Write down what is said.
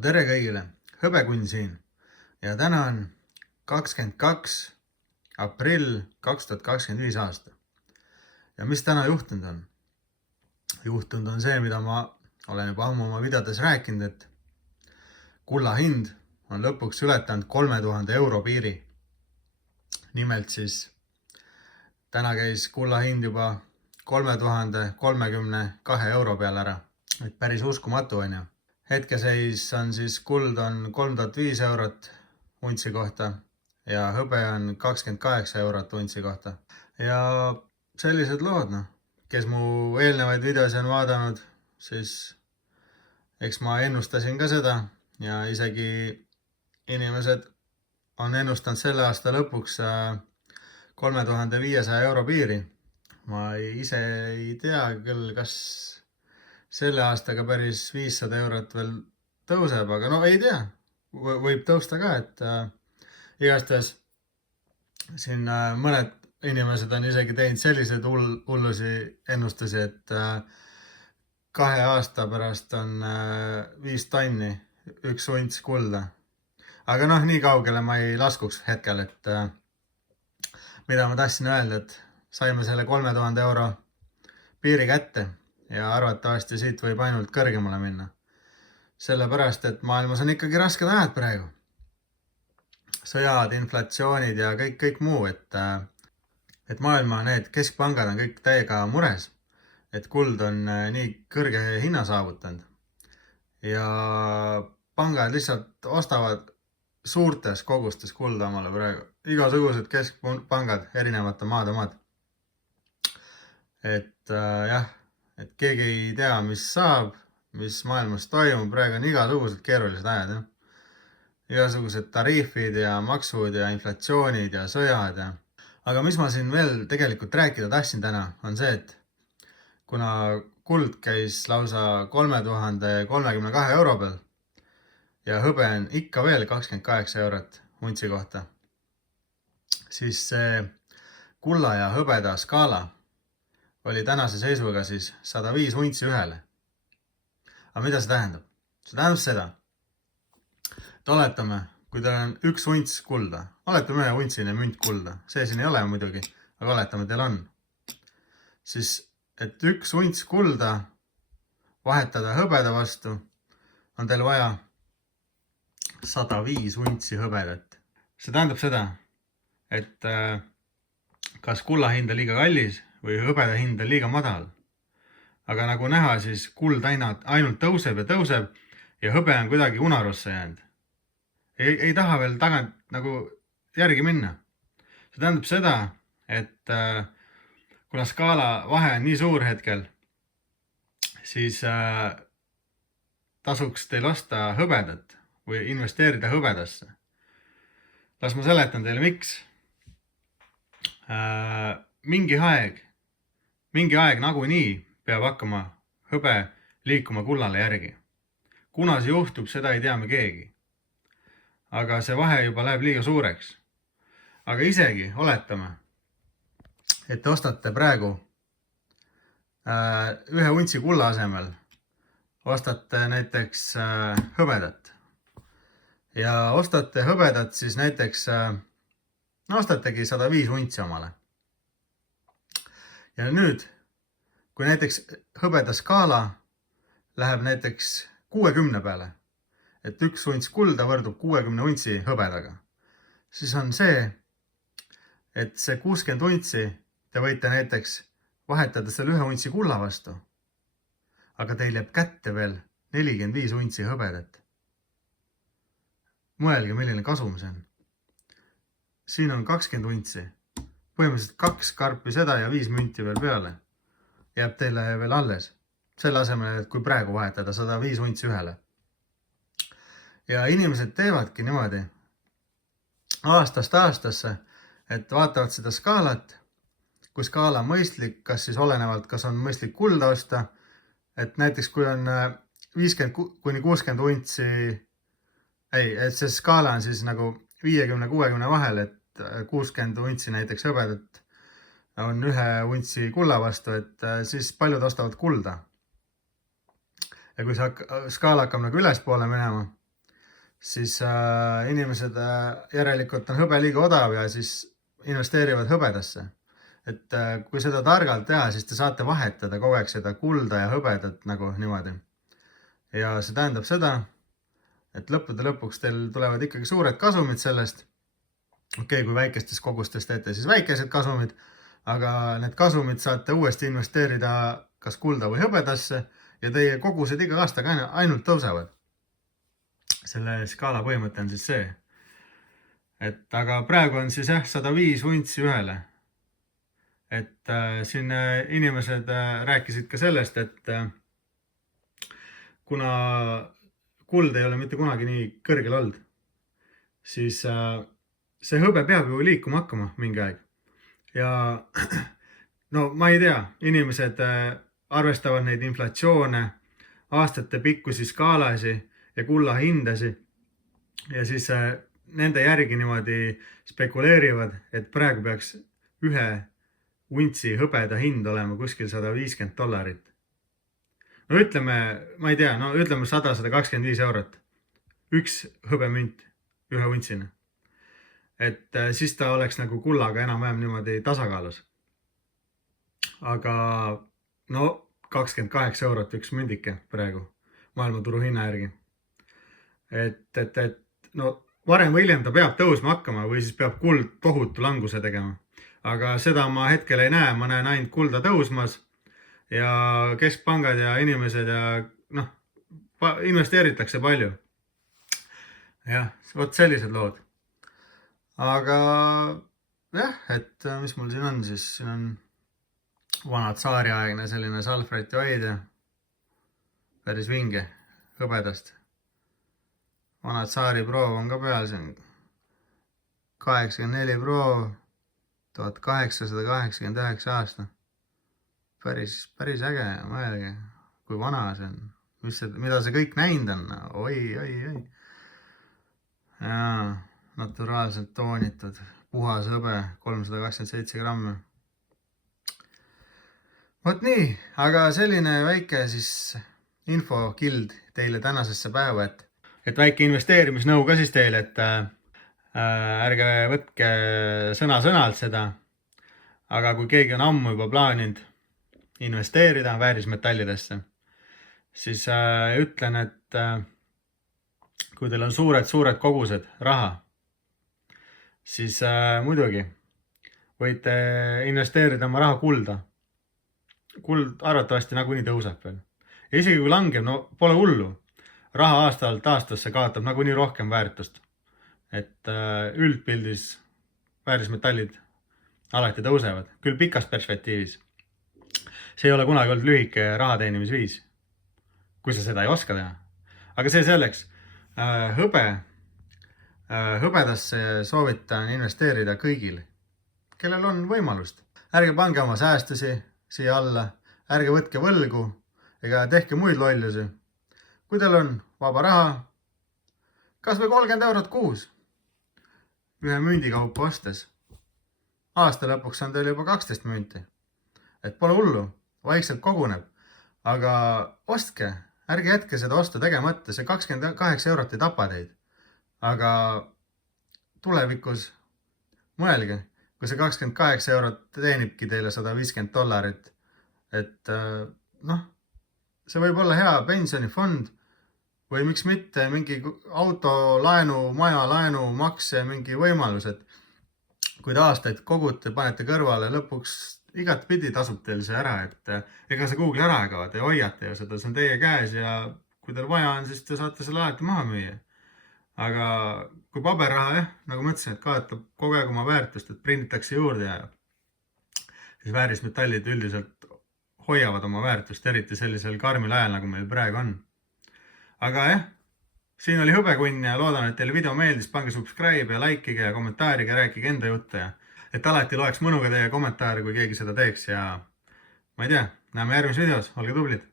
tere kõigile, Hõbekunn siin ja täna on 22. aprill 2025 aasta. Ja mis täna juhtunud on? Juhtunud on see, mida ma olen juba ammu oma videotes rääkinud, et kulla hind on lõpuks ületanud 3000 euro piiri. Nimelt siis täna käis kulla hind juba 3032 euro peale ära. Et päris uskumatu on ju. Hetkeseis on siis kuld on 3005 eurot untsi kohta ja hõbe on 28 eurot untsi kohta. Ja sellised lood, kes mu eelnevaid videosi on vaadanud, siis eks ma ennustasin ka seda ja isegi inimesed on ennustanud selle aasta lõpuks 3500 euro piiri. Ma ise ei tea küll, kas selle aastaga päris 500 eurot veel tõuseb, aga no ei tea, võib tõusta ka, et igastahes siin mõned inimesed on isegi teinud selliseid hullusi ennustusi, et 2 aasta pärast on 5 tonni, 1 unts kulda. Aga nii kaugele ma ei laskuks hetkel, et mida ma tahtsin öelda, et saime selle 3000 euro piiri kätte. Ja arvatavasti siit võib ainult kõrgemale minna. Sellepärast, et maailmas on ikkagi rasked ajad praegu. Sõjad, inflatsioonid ja kõik muu, et maailma need keskpangad on kõik täiega mures, et kuld on nii kõrge hinna saavutanud. Ja pangad lihtsalt ostavad suurtes kogustes kulda omale praegu. Igasugused keskpangad, erinevate maade omad. Et jah. Et keegi ei tea, mis saab, mis maailmas toimub, praegu on igasugused keerulised ajad. Igasugused tariifid ja maksud ja inflatsioonid ja sõjad. Aga mis ma siin veel tegelikult rääkida tahtsin täna, on see, et kuna kuld käis lausa 3032 euro peal ja hõbe on ikka veel 28 eurot untsi kohta, siis see kulla ja hõbeda skaala oli tänase seisuga siis 105 untsi ühele. Aga mida see tähendab? See tähendab seda, et oletame, kui teil on 1 unts kulda, oletame 1 untsine münt kulda, see siin ei ole muidugi, aga oletame, teil on. Siis, et 1 unts kulda vahetada hõbeda vastu, on teil vaja 105 untsi hõbedat. See tähendab seda, et kas kulla hind on liiga kallis või hõbeda hind on liiga madal. Aga nagu näha, siis kuld ainult tõuseb ja tõuseb ja hõbe on kuidagi unarusse jäänud. Ei taha veel tagant nagu järgi minna. See tähendab seda, et kuna skaala vahe on nii suur hetkel, siis tasuks teil osta hõbedat või investeerida hõbedasse. Las ma seletan teile, miks. Mingi aeg nagunii peab hakkama hõbe liikuma kullale järgi. Kuna see juhtub, seda ei tea me keegi. Aga see vahe juba läheb liiga suureks. Aga isegi oletame, et te ostate praegu 1 untsi kulla asemel, ostate näiteks hõbedat. Ja ostate hõbedat siis näiteks, ostategi 105 untsi omale. Ja nüüd, kui näiteks hõbeda skaala läheb näiteks 60 peale, et 1 unts kulda võrdub 60 untsi hõbedaga, siis on see, et see 60 untsi te võite näiteks vahetada selle 1 untsi kulla vastu, aga teil jääb kätte veel 45 untsi hõbedat. Mõelge, milline kasum see on. Siin on 20 untsi. Põhimõtteliselt 2 karpi seda ja 5 münti veel peale. Jääb teile veel alles. Selle asemel, et kui praegu vahetada 105 untsi ühele. Ja inimesed teevadki niimoodi aastast aastasse, et vaatavad seda skaalat, kui skaala on mõistlik, kas siis olenevalt, kas on mõistlik kulda osta, et näiteks kui on 50 kuni 60 untsi, et see skaala on siis nagu 50-60 vahel, et 60 untsi näiteks hõbedat on 1 untsi kulla vastu, et siis paljud ostavad kulda. Ja kui see skaala hakkab nagu ülespoole minema, siis inimesed järelikult on hõbe liiga odav ja siis investeerivad hõbedasse. Et kui seda targalt teha, siis te saate vahetada kogu aeg seda kulda ja hõbedat nagu niimoodi. Ja see tähendab seda, et lõppude lõpuks teil tulevad ikkagi suured kasumid sellest. Okei, kui väikestes kogustes teete, siis väikesed kasumid, aga need kasumid saate uuesti investeerida kas kulda või hõbedasse ja teie kogused iga aastaga ainult tõusevad. Selle skaala põhimõte on siis see, et aga praegu on siis 105 untsi ühele. Et siin inimesed rääkisid ka sellest, et kuna kuld ei ole mitte kunagi nii kõrgel olnud, siis see hõbe peab ju liikuma hakkama mingi aeg. Ja no ma ei tea, inimesed arvestavad neid inflatsioone, aastate pikkusi skaalasi ja kulla hindasi ja siis nende järgi niimoodi spekuleerivad, et praegu peaks ühe untsi hõbeda hind olema kuskil $150. No ütleme, ma ei tea, no ütleme 100-125 eurot. Üks hõbemünt ühe untsina. Et siis ta oleks nagu kullaga enam-vähem niimoodi tasakaalus. Aga no 28 eurot üks mündike praegu maailmaturu hinna järgi. Et no varem või hiljem ta peab tõusma hakkama või siis peab kuld tohutu languse tegema. Aga seda ma hetkel ei näe, ma näen ainult kulda tõusmas ja keskpangad ja inimesed ja noh, investeeritakse palju. Jah, vot sellised lood. Aga jah, et mis mul siin on siis, siin on vana tsaariaegne selline salvrätioide, päris vinge, hõbedast. Vana tsaari proov on ka peal, see on 84 proov, 1889 aasta. Päris äge, mõelge, kui vana see on. Mida see kõik näinud on? Oi. Jaa, naturaalselt toonitud, puhas hõbe, 327 grammi. Vot nii, aga selline väike siis infokild teile tänasesse päeva, et väike investeerimisnõu ka siis teile, et ärge võtke sõna-sõnalt seda, aga kui keegi on ammu juba plaaninud investeerida väärismetallidesse, siis ütlen, et kui teil on suured kogused raha, siis muidugi võite investeerida oma raha kulda. Kuld arvatavasti nagunii tõuseb veel. Ja isegi kui langeb, no pole hullu. Raha aastalt aastasse kaotab nagunii rohkem väärtust. Et üldpildis väärismetallid alati tõusevad, küll pikas perspektiivis. See ei ole kunagi olnud lühike raha teenimisviis, kui sa seda ei oska teha. Aga see selleks, hõbedasse soovitan investeerida kõigil, kellel on võimalust. Ärge pange oma säästusi siia alla, ärge võtke võlgu ega tehke muid lollusi. Kui teil on vaba raha, kas või 30 eurot kuus, ühe mündikaupa ostes. Aasta lõpuks on teil juba 12 münti. Et pole hullu, vaikselt koguneb. Aga ostke, ärge jätke seda osta tegemata, see 28 eurot ei tapa teid. Aga tulevikus mõelge, kui see 28 eurot teenibki teile $150, et noh, see võib olla hea pensionifond või miks mitte mingi auto laenu, maja laenu, makse, mingi võimalus, et kui te aastaid kogute, panete kõrvale, lõpuks igatpidi tasub teil see ära, et ega see kuhugi ära ei kao, te hoiate ju seda, see on teie käes ja kui teil vaja on, siis te saate selle alati maha müüa. Aga kui paberraha, nagu ma ütlesin, et kaotab kogu aeg oma väärtust, et prinditakse juurde ja siis väärismetallid üldiselt hoiavad oma väärtust, eriti sellisel karmil ajal, nagu meil praegu on. Aga jah, siin oli hõbekunn ja loodan, et teile video meeldis, pange subscribe ja likeige ja kommentaarige, rääkige enda jutte ja et alati loeks mõnuga teie kommentaare, kui keegi seda teeks ja ma ei tea, näeme järgmises videos, olge tublid!